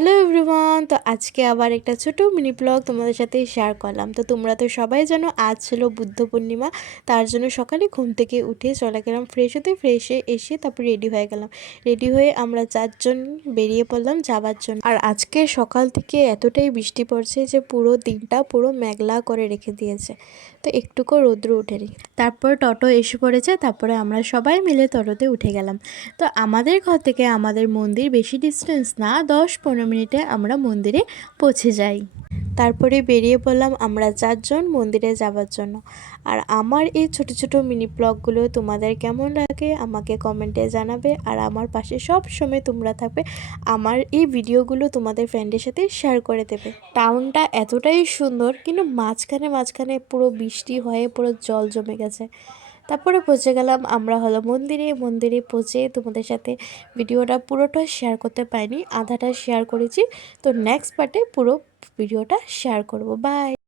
Hello everyone, তো আজকে আবার একটা ছোট মিনি ব্লগ তোমাদের সাথে শেয়ার করলাম। তো তোমরা তো সবাই জানো আজ ছিল বুদ্ধ পূর্ণিমা। তার জন্য সকালে ঘুম থেকে উঠে চলে গেলাম ফ্রেশ হতে, ফ্রেশে এসে তারপর রেডি হয়ে গেলাম। রেডি হয়ে আমরা 4জন বেরিয়ে পড়লাম যাবার জন্য। আর আজকে সকাল থেকে এতটাই বৃষ্টি পড়ছে যে পুরো দিনটা পুরো মেঘলা করে রেখে দিয়েছে, তো একটুকু রৌদ্র ওঠেনি। তারপর টোটো এসে পড়েছে, তারপরে আমরা সবাই মিলে টোটোতে উঠে গেলাম। তো আমাদের ঘর থেকে আমাদের মন্দির বেশি ডিস্টেন্স না, 10-15 মিনিটে আমরা মন্দিরে পৌঁছে যাই। তারপরে বেরিয়ে পড়লাম আমরা 4জন মন্দিরে যাবার জন্য। আর আমার এই ছোট ছোট মিনি ব্লগগুলো তোমাদের কেমন লাগে আমাকে কমেন্টে জানাবে, আর আমার পাশে সব সময় তোমরা থাকবে। আমার এই ভিডিওগুলো তোমাদের ফ্রেন্ডের সাথে শেয়ার করে দেবে। টাউনটা এতটাই সুন্দর, কিন্তু মাঝখানে মাঝখানে পুরো বৃষ্টি হয়ে পুরো জল জমে গেছে। তারপরে পৌঁছে গেলাম আমরা হলো মন্দিরে। মন্দিরে পৌঁছে তোমাদের সাথে ভিডিওটা পুরোটা শেয়ার করতে পারিনি, আধাটা শেয়ার করেছি। তো নেক্সট পার্টে পুরো ভিডিওটা শেয়ার করব। বাই।